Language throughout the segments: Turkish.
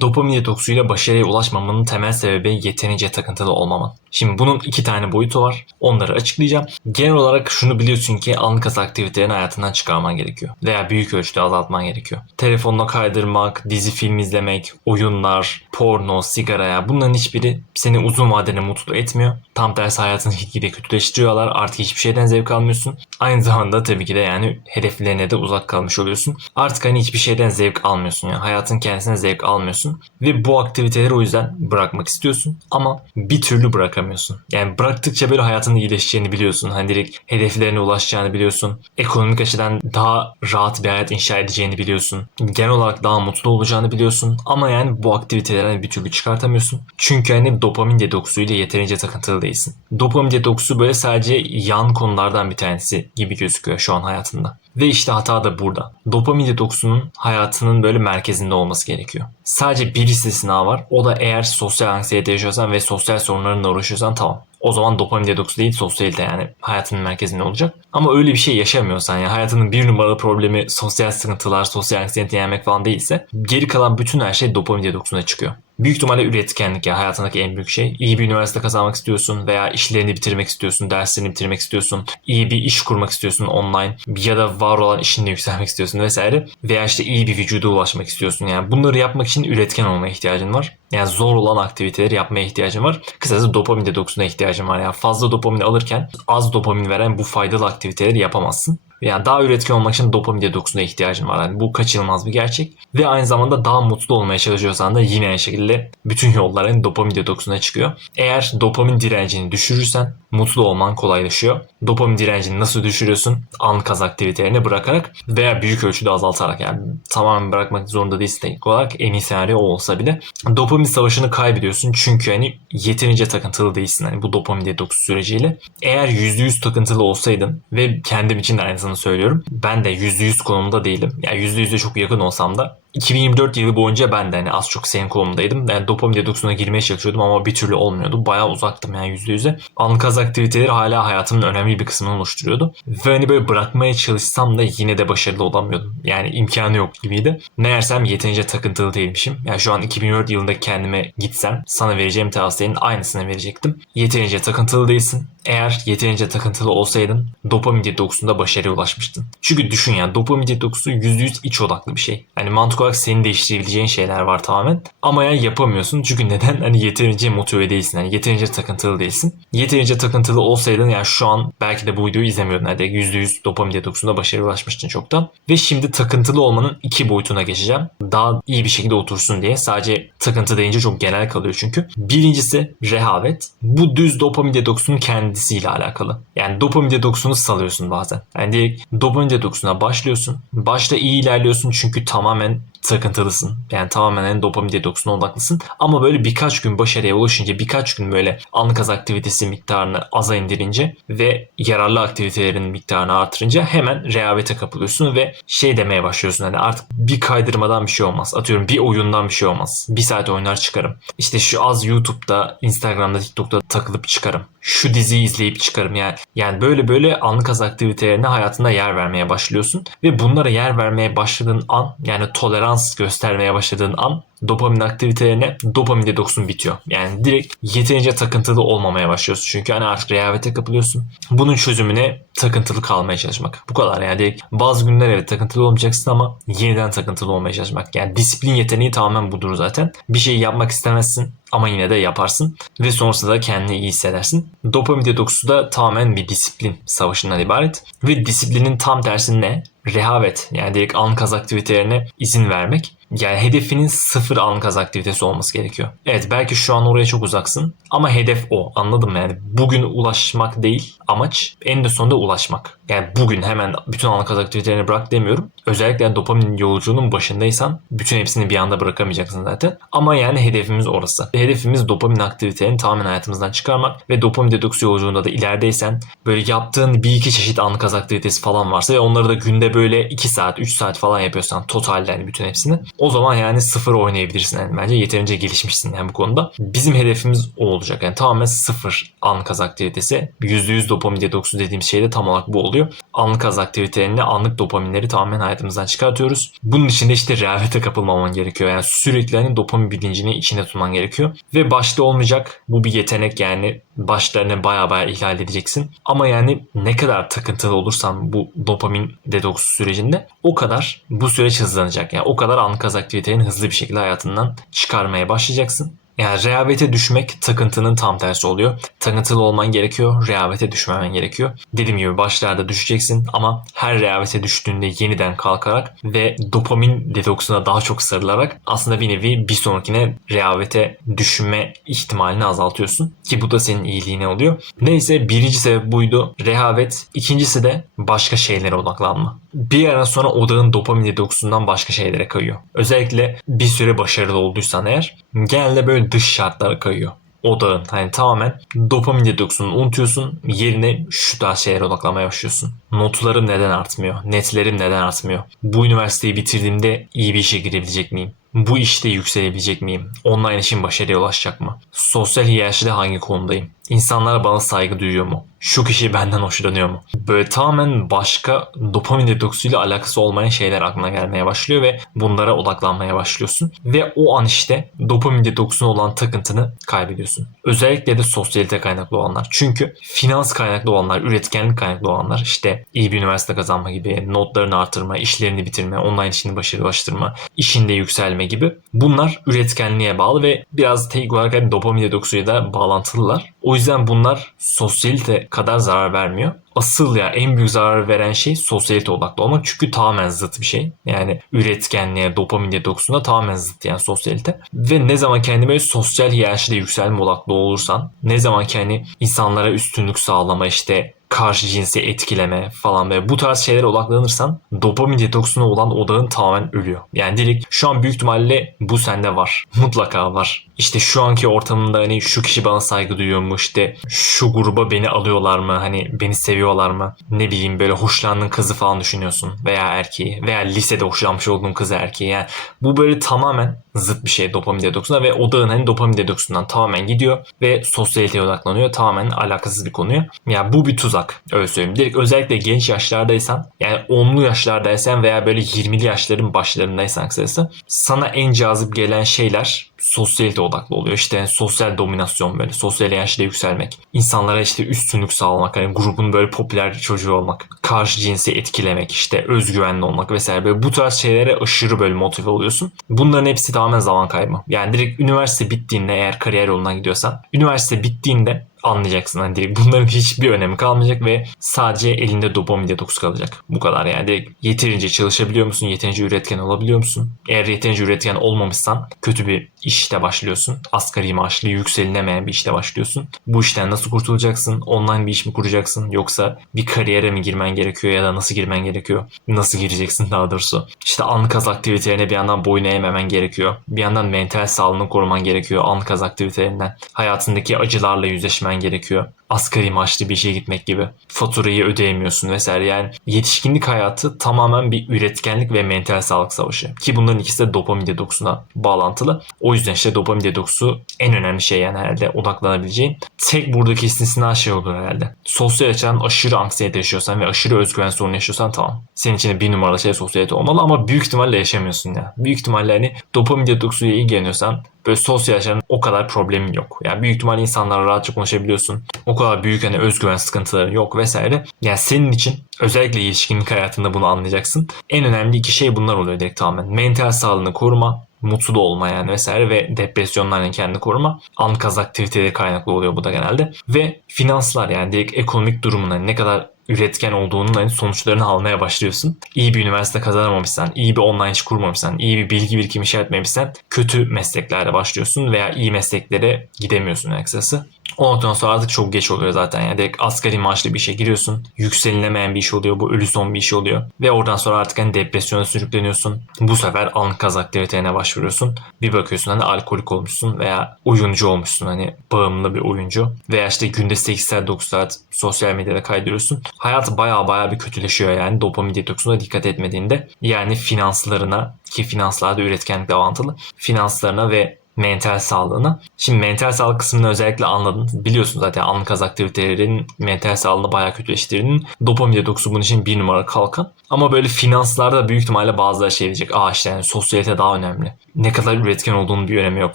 Dopamin detoksuyla başarıya ulaşmamanın temel sebebi yeterince takıntılı olmaman. Şimdi bunun iki tane boyutu var. Onları açıklayacağım. Genel olarak şunu biliyorsun ki anlık kas aktivitelerini hayatından çıkarman gerekiyor. Veya büyük ölçüde azaltman gerekiyor. Telefonla kaydırmak, dizi film izlemek, oyunlar, porno, sigara ya bunların hiçbiri seni uzun vadede mutlu etmiyor. Tam tersi hayatını gitgide kötüleştiriyorlar. Artık hiçbir şeyden zevk almıyorsun. Aynı zamanda tabii ki de yani hedeflerine de uzak kalmış oluyorsun. Artık hani hiçbir şeyden zevk almıyorsun. Yani hayatın kendisine zevk almıyorsun. Ve bu aktiviteleri o yüzden bırakmak istiyorsun. Ama bir türlü bırakamıyorsun. Yani bıraktıkça böyle hayatının iyileşeceğini biliyorsun. Hani direkt hedeflerine ulaşacağını biliyorsun. Ekonomik açıdan daha rahat bir hayat inşa edeceğini biliyorsun. Genel olarak daha mutlu olacağını biliyorsun. Ama yani bu aktiviteleri hani bir türlü çıkartamıyorsun. Çünkü hani dopamin detoksuyla yeterince takıntılı değilsin. Dopamin detoksu böyle sadece yan konulardan bir tanesi gibi gözüküyor şu an hayatında. Ve işte hata da burada. Dopamin detoksunun hayatının böyle merkezinde olması gerekiyor. Sadece bir istisna var. O da eğer sosyal anksiyete yaşıyorsan ve sosyal sorunlarınla uğraşıyorsan tamam. O zaman dopamin detoksu değil sosyalite yani hayatının merkezinde olacak. Ama öyle bir şey yaşamıyorsan ya hayatının bir numaralı problemi sosyal sıkıntılar, sosyal anksiyete yenmek falan değilse geri kalan bütün her şey dopamin detoksuna çıkıyor. Büyük ihtimalle üretkenlik ya hayatındaki en büyük şey. İyi bir üniversite kazanmak istiyorsun veya işlerini bitirmek istiyorsun, derslerini bitirmek istiyorsun, iyi bir iş kurmak istiyorsun online ya da var olan işinde yükselmek istiyorsun vesaire veya işte iyi bir vücuda ulaşmak istiyorsun. Yani bunları yapmak için üretken olmaya ihtiyacın var. Yani zor olan aktiviteleri yapmaya ihtiyacın var. Kısacası dopamin detoksuna ihtiyacın var. Yani fazla dopamin alırken az dopamin veren bu faydalı aktiviteleri yapamazsın. Yani daha üretken olmak için dopamin detoksuna ihtiyacın var. Yani bu kaçınılmaz bir gerçek. Ve aynı zamanda daha mutlu olmaya çalışıyorsan da yine aynı şekilde bütün yolların dopamin detoksuna çıkıyor. Eğer dopamin direncini düşürürsen mutlu olman kolaylaşıyor. Dopamin direncini nasıl düşürüyorsun? Anlık az aktivitelerini bırakarak veya büyük ölçüde azaltarak yani tamamen bırakmak zorunda değilsin teknik olarak en iyi senaryo olsa bile. Dopamin savaşını kaybediyorsun çünkü hani yeterince takıntılı değilsin hani bu dopamin detoksu süreciyle. Eğer %100 takıntılı olsaydın ve kendim için de aynısını söylüyorum. Ben de %100 konumda değilim. Yani %100'e çok yakın olsam da 2024 yılı boyunca ben de hani az çok senin konumdaydım. Yani dopamin detoksuna girmeye çalışıyordum ama bir türlü olmuyordu. Bayağı uzaktım yani %100'e. Anlık az aktiviteleri hala hayatımın önemli bir kısmını oluşturuyordu. Ve hani böyle bırakmaya çalışsam da yine de başarılı olamıyordum. Yani imkanı yok gibiydi. Meğersem yeterince takıntılı değilmişim. Yani şu an 2024 yılında kendime gitsem sana vereceğim tavsiyenin aynısını verecektim. Yeterince takıntılı değilsin. Eğer yeterince takıntılı olsaydın dopamin detoksunda başarıya ulaşmıştın. Çünkü düşün ya dopamin detoksu %100 iç odaklı bir şey. Yani mantık olarak senin değiştirebileceğin şeyler var tamamen. Ama ya yapamıyorsun çünkü neden? Hani yeterince motive değilsin. Hani yeterince takıntılı değilsin. Yeterince takıntılı olsaydın yani şu an belki de bu videoyu izlemiyordun. Hani %100 dopamin detoksunda başarıya ulaşmıştın çoktan. Ve şimdi takıntılı olmanın iki boyutuna geçeceğim. Daha iyi bir şekilde otursun diye. Sadece takıntı deyince çok genel kalıyor çünkü. Birincisi rehavet. Bu düz dopamin detoksunun kendisiyle alakalı. Yani dopamin detoksunu salıyorsun bazen. Yani direkt dopamin detoksuna başlıyorsun. Başta iyi ilerliyorsun çünkü tamamen takıntılısın. Yani tamamen yani dopamin detoksuna odaklısın. Ama böyle birkaç gün başarıya ulaşınca, birkaç gün böyle anlık az aktivitesi miktarını aza indirince ve yararlı aktivitelerin miktarını artırınca hemen rehavete kapılıyorsun ve şey demeye başlıyorsun. Hani artık bir kaydırmadan bir şey olmaz. Atıyorum bir oyundan bir şey olmaz. Bir saat oynar çıkarım. İşte şu az YouTube'da, Instagram'da, TikTok'ta takılıp çıkarım. Şu diziyi izleyip çıkarım. Yani yani böyle böyle anlık az aktivitelerine hayatında yer vermeye başlıyorsun ve bunlara yer vermeye başladığın an yani tolerans göstermeye başladığın an dopamin aktivitelerine dopamin detoksun bitiyor. Yani direkt yeterince takıntılı olmamaya başlıyorsun. Çünkü hani artık rehavete kapılıyorsun. Bunun çözümüne takıntılı kalmaya çalışmak. Bu kadar yani direkt bazı günler evet takıntılı olmayacaksın ama yeniden takıntılı olmaya çalışmak. Yani disiplin yeteneği tamamen budur zaten. Bir şey yapmak istemezsin ama yine de yaparsın ve sonrasında da kendini iyi hissedersin. Dopamin detoksu da tamamen bir disiplin savaşından ibaret ve disiplinin tam tersi ne? Rehavet yani direkt anlık az aktivitelerine izin vermek. Yani hedefinin sıfır anlık az aktivitesi olması gerekiyor. Evet belki şu an oraya çok uzaksın ama hedef o anladım mı? Yani bugün ulaşmak değil amaç en de sonunda ulaşmak. Yani bugün hemen bütün anlık az aktivitelerini bırak demiyorum. Özellikle dopamin yolculuğunun başındaysan bütün hepsini bir anda bırakamayacaksın zaten. Ama yani hedefimiz orası. Hedefimiz dopamin aktivitelerini tamamen hayatımızdan çıkarmak ve dopamin detoksu yolculuğunda da ilerideysen böyle yaptığın bir iki çeşit anlık az aktivitesi falan varsa ve onları da günde böyle 2 saat 3 saat falan yapıyorsan totalde yani bütün hepsini zaman yani sıfır oynayabilirsin. Yani bence yeterince gelişmişsin yani bu konuda. Bizim hedefimiz o olacak. Yani tamamen sıfır anlık az aktivitesi. %100 dopamin detoksu dediğimiz şey de tam olarak bu oluyor. anlık haz aktivitelerini, anlık dopaminleri tamamen hayatımızdan çıkartıyoruz. Bunun için de işte rehavete kapılmaman gerekiyor. Yani sürekli hani dopamin bilincini içinde tutman gerekiyor. Ve başta olmayacak. Bu bir yetenek yani başlarını baya baya ihlal edeceksin. Ama yani ne kadar takıntılı olursan bu dopamin detoksu sürecinde o kadar bu süreç hızlanacak. Yani o kadar anlık haz aktivitelerini hızlı bir şekilde hayatından çıkarmaya başlayacaksın. Yani rehavete düşmek takıntının tam tersi oluyor. Takıntılı olman gerekiyor, rehavete düşmemen gerekiyor. Dediğim gibi başlarda düşeceksin ama her rehavete düştüğünde yeniden kalkarak ve dopamin detoksuna daha çok sarılarak aslında bir nevi bir sonrakine rehavete düşme ihtimalini azaltıyorsun. Ki bu da senin iyiliğine oluyor. Neyse birinci sebep buydu. Rehavet. İkincisi de başka şeylere odaklanma. Bir ara sonra odağın dopamin detoksundan başka şeylere kayıyor. Özellikle bir süre başarılı olduysan eğer genelde böyle dış şartlara kayıyor odağın hani tamamen dopamin detoksunu unutuyorsun. Yerine şu tarz şeylere odaklamaya başlıyorsun. Notlarım neden artmıyor? Netlerim neden artmıyor? Bu üniversiteyi bitirdiğimde iyi bir işe girebilecek miyim? Bu işte yükselebilecek miyim? Online işin başarıya ulaşacak mı? Sosyal hiyerarşide hangi konumdayım? İnsanlar bana saygı duyuyor mu? Şu kişi benden hoşlanıyor mu? Böyle tamamen başka dopamin detoksuyla alakası olmayan şeyler aklına gelmeye başlıyor ve bunlara odaklanmaya başlıyorsun. Ve o an işte dopamin detoksuna olan takıntını kaybediyorsun. Özellikle de sosyalite kaynaklı olanlar. Çünkü finans kaynaklı olanlar, üretkenlik kaynaklı olanlar işte iyi bir üniversite kazanma gibi, notlarını artırma, işlerini bitirme, online işini başarılaştırma, işinde yükselme gibi. Bunlar üretkenliğe bağlı ve biraz teknik olarak hani dopamin detoksuyla da bağlantılılar. O yüzden bunlar sosyalite kadar zarar vermiyor. Asıl ya en büyük zarar veren şey sosyalite odaklı olmak. Çünkü tamamen zıt bir şey. Yani üretkenliğe, dopamin detoksuna tamamen zıt yani sosyalite. Ve ne zaman kendime böyle sosyal hiyerarşide yükselme odaklı olursan, ne zaman hani insanlara üstünlük sağlama işte karşı cinsi etkileme falan ve bu tarz şeylere odaklanırsan dopamin detoksuna olan odağın tamamen ölüyor. Yani direkt şu an büyük ihtimalle bu sende var. Mutlaka var. İşte şu anki ortamında hani şu kişi bana saygı duyuyor mu işte şu gruba beni alıyorlar mı? Hani beni seviyorlar mı? Ne bileyim böyle hoşlandığın kızı falan düşünüyorsun veya erkeği veya lisede hoşlanmış olduğun kızı erkeği. Yani bu böyle tamamen zıt bir şey dopamin detoksuna ve odağın hani dopamin detoksundan tamamen gidiyor ve sosyaliteye odaklanıyor tamamen alakasız bir konuya. Yani bu bir tuzak öyle söyleyeyim. Direkt özellikle genç yaşlardaysan yani 10'lu yaşlardaysan veya böyle 20'li yaşların başlarındaysan kısacası sana en cazip gelen şeyler sosyalite odaklı oluyor. İşte sosyal dominasyon böyle sosyal hiyerarşide yükselmek. insanlara işte üstünlük sağlamak. Hani grubun böyle popüler çocuğu olmak. Karşı cinsi etkilemek işte özgüvenli olmak vesaire. Böyle bu tarz şeylere aşırı böyle motive oluyorsun. Bunların hepsi tamamen zaman kaybı. Yani direkt üniversite bittiğinde eğer kariyer yolundan gidiyorsan üniversite bittiğinde anlayacaksın. Hani direkt bunların hiçbir önemi kalmayacak ve sadece elinde dopamin detoksu kalacak. Bu kadar yani. Direkt yeterince çalışabiliyor musun? Yeterince üretken olabiliyor musun? Eğer yeterince üretken olmamışsan kötü bir işte başlıyorsun. Asgari maaşlı yükselinemeyen bir işte başlıyorsun. Bu işten nasıl kurtulacaksın? Online bir iş mi kuracaksın? Yoksa bir kariyere mi girmen gerekiyor ya da nasıl girmen gerekiyor? Nasıl gireceksin daha doğrusu? İşte anlık haz aktivitelerine bir yandan boyun eğmemen gerekiyor. Bir yandan mental sağlığını koruman gerekiyor anlık haz aktivitelerinden. Hayatındaki acılarla yüzleşmen gerekiyor. Asgari maaşlı bir işe gitmek gibi. Faturayı ödeyemiyorsun vesaire. Yani yetişkinlik hayatı tamamen bir üretkenlik ve mental sağlık savaşı. Ki bunların ikisi de dopamin detoksuna bağlantılı. O yüzden işte dopamin detoksu en önemli şey yani herhalde odaklanabileceğin. Tek buradaki istisna şey olur herhalde. Sosyal açıdan aşırı anksiyete yaşıyorsan ve aşırı özgüven sorunu yaşıyorsan tamam. Senin için bir numaralı şey sosyalite olmalı ama büyük ihtimalle yaşamıyorsun ya. Büyük ihtimalle hani dopamin detoksuyla ilgileniyorsan böyle sosyal açıdan o kadar problemin yok. Yani büyük ihtimalle insanlarla rahatça konuşabiliyorsun. O kadar büyük hani özgüven sıkıntıları yok vesaire. Yani senin için özellikle yetişkinlik hayatında bunu anlayacaksın. En önemli iki şey bunlar oluyor direkt tamamen. Mental sağlığını koruma, mutlu olma yani vesaire ve depresyonlarla kendini koruma. Ankaz aktiviteleri kaynaklı oluyor bu da genelde. Ve finanslar yani direkt ekonomik durumuna ne kadar üretken olduğunun hani sonuçlarını almaya başlıyorsun. İyi bir üniversite kazanamamışsan, iyi bir online iş kurmamışsan, iyi bir bilgi birikimi inşa etmemişsen kötü mesleklerde başlıyorsun veya iyi mesleklere gidemiyorsun kısası. O noktadan sonra artık çok geç oluyor zaten. Yani direkt asgari maaşlı bir işe giriyorsun. Yükselinemeyen bir iş oluyor. Bu ölü son bir iş oluyor. Ve oradan sonra artık hani depresyona sürükleniyorsun. Bu sefer anlık kaz aktivitelerine başvuruyorsun. Bir bakıyorsun hani alkolik olmuşsun veya oyuncu olmuşsun. Hani bağımlı bir oyuncu. Veya işte günde 8 saat 9 saat sosyal medyada kaydırıyorsun. Hayat baya baya bir kötüleşiyor yani dopamin detoksuna dikkat etmediğinde. Yani finanslarına ki finanslarda üretkenlik avantılı. Finanslarına ve mental sağlığına. Şimdi mental sağlık kısmını özellikle anladın. Biliyorsun zaten anlık haz aktivitelerin mental sağlığını bayağı kötüleştirdiğinin. Dopamin detoksu bunun için bir numara kalkan. Ama böyle finanslarda büyük ihtimalle bazıları şey diyecek. Aa işte yani sosyalite daha önemli. Ne kadar üretken olduğunun bir önemi yok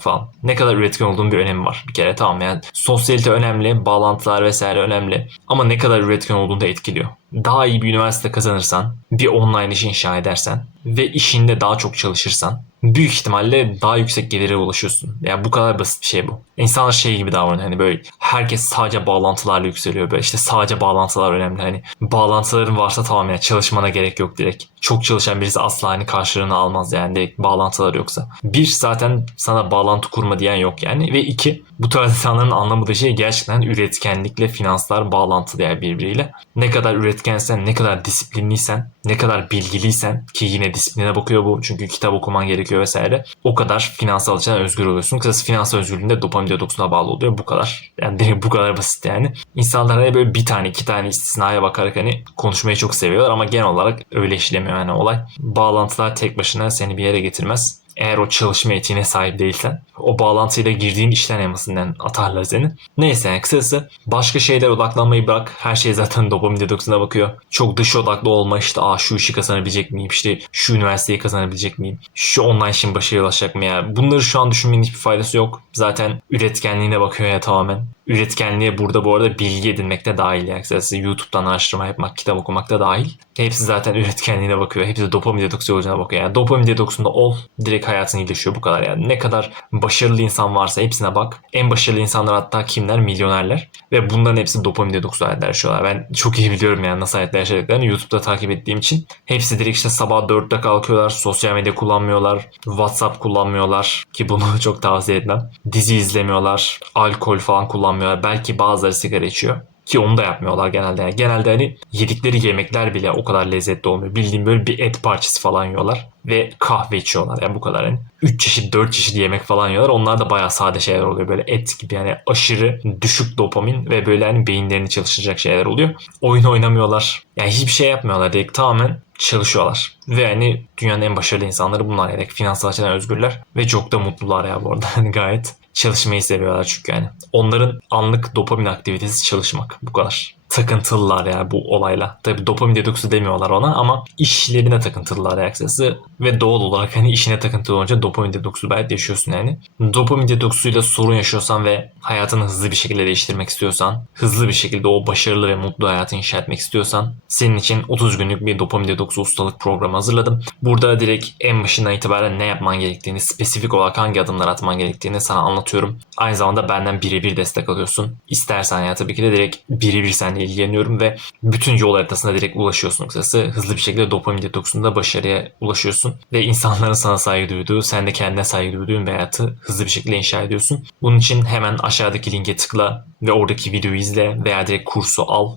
falan. Ne kadar üretken olduğunun bir önemi var. Bir kere tamam yani sosyalite önemli, bağlantılar vesaire önemli. Ama ne kadar üretken olduğunu da etkiliyor. Daha iyi bir üniversite kazanırsan, bir online iş inşa edersen ve işinde daha çok çalışırsan büyük ihtimalle daha yüksek gelire ulaşıyorsun. Yani bu kadar basit bir şey bu. İnsanlar şey gibi davranıyor hani böyle herkes sadece bağlantılarla yükseliyor böyle işte sadece bağlantılar önemli hani bağlantıların varsa tamam yani çalışmana gerek yok direkt. Çok çalışan birisi asla hani karşılığını almaz yani direkt bağlantıları yoksa. Bir zaten sana bağlantı kurma diyen yok yani ve iki bu tarz insanların anlamadığı şey gerçekten üretkenlikle finanslar bağlantılı yani birbiriyle. Ne kadar üretkensen, ne kadar disiplinliysen, ne kadar bilgiliysen ki yine disipline bakıyor bu çünkü kitap okuman gerekiyor vesaire. O kadar finansal açıdan özgür oluyorsun. Kısacası finansal özgürlüğünde dopamin detoksuna bağlı oluyor. Bu kadar. Yani direkt bu kadar basit yani. İnsanlar hani böyle bir tane iki tane istisnaya bakarak hani konuşmayı çok seviyorlar ama genel olarak öyle işlemiyor yani olay. Bağlantılar tek başına seni bir yere getirmez eğer o çalışma etiğine sahip değilsen o bağlantıyla girdiğin işten emasinden atarlar seni. Neyse yani kısası başka şeyler odaklanmayı bırak. Her şey zaten dopamin detoksuna bakıyor. Çok dış odaklı olma işte aa şu işi kazanabilecek miyim? İşte şu üniversiteyi kazanabilecek miyim? Şu online işin başarıya ulaşacak mı ya? Bunları şu an düşünmenin hiçbir faydası yok. Zaten üretkenliğine bakıyor ya tamamen. Üretkenliğe burada bu arada bilgi edinmek de dahil yani. Kısacası YouTube'dan araştırma yapmak, kitap okumak da dahil. Hepsi zaten üretkenliğine bakıyor. Hepsi dopamin detoksu olacağına bakıyor. Yani dopamin detoksunda ol direkt hayatın iyileşiyor bu kadar yani. Ne kadar başarılı insan varsa hepsine bak. En başarılı insanlar hatta kimler? Milyonerler. Ve bunların hepsi dopamin detoksu hayatlar yaşıyorlar. Ben çok iyi biliyorum yani nasıl hayatlar yaşadıklarını YouTube'da takip ettiğim için. Hepsi direkt işte sabah 4'te kalkıyorlar. Sosyal medya kullanmıyorlar. WhatsApp kullanmıyorlar. Ki bunu çok tavsiye etmem. Dizi izlemiyorlar. Alkol falan kullanmıyorlar. Belki bazıları sigara içiyor. Ki onu da yapmıyorlar genelde. Yani genelde hani yedikleri yemekler bile o kadar lezzetli olmuyor. Bildiğim böyle bir et parçası falan yiyorlar. Ve kahve içiyorlar. Yani bu kadar hani. 3 çeşit 4 çeşit yemek falan yiyorlar. Onlar da bayağı sade şeyler oluyor. Böyle et gibi yani aşırı düşük dopamin ve böyle hani beyinlerini çalıştıracak şeyler oluyor. Oyun oynamıyorlar. Yani hiçbir şey yapmıyorlar. Direkt tamamen çalışıyorlar. Ve hani dünyanın en başarılı insanları bunlar yani. Finansal açıdan özgürler. Ve çok da mutlular ya bu arada. Hani gayet çalışmayı seviyorlar çünkü yani. Onların anlık dopamin aktivitesi çalışmak. Bu kadar. Takıntılılar ya bu olayla. Tabi dopamin detoksu demiyorlar ona ama işlerine takıntılılar ya kısası. Ve doğal olarak hani işine takıntılı olunca dopamin detoksu belki yaşıyorsun yani. Dopamin detoksuyla sorun yaşıyorsan ve hayatını hızlı bir şekilde değiştirmek istiyorsan, hızlı bir şekilde o başarılı ve mutlu hayatı inşa etmek istiyorsan senin için 30 günlük bir dopamin detoksu ustalık programı hazırladım. Burada direkt en başından itibaren ne yapman gerektiğini, spesifik olarak hangi adımlar atman gerektiğini sana anlatıyorum. Aynı zamanda benden birebir destek alıyorsun. İstersen ya tabii ki de direkt birebir seninle ilgileniyorum ve bütün yol haritasına direkt ulaşıyorsun kısası. Hızlı bir şekilde dopamin detoksunda başarıya ulaşıyorsun ve insanların sana saygı duyduğu, sen de kendine saygı duyduğun bir hayatı hızlı bir şekilde inşa ediyorsun. Bunun için hemen aşağıdaki linke tıkla ve oradaki videoyu izle veya direkt kursu al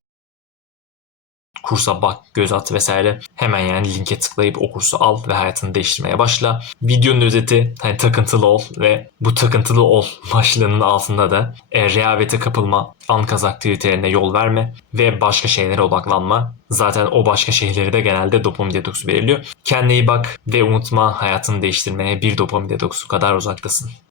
kursa bak, göz at vesaire. Hemen yani linke tıklayıp o kursu al ve hayatını değiştirmeye başla. Videonun özeti hani takıntılı ol ve bu takıntılı ol başlığının altında da e, rehavete kapılma, ankaz aktivitelerine yol verme ve başka şeylere odaklanma. Zaten o başka şeyleri de genelde dopamin detoksu belirliyor. Kendine iyi bak ve unutma hayatını değiştirmeye bir dopamin detoksu kadar uzaktasın.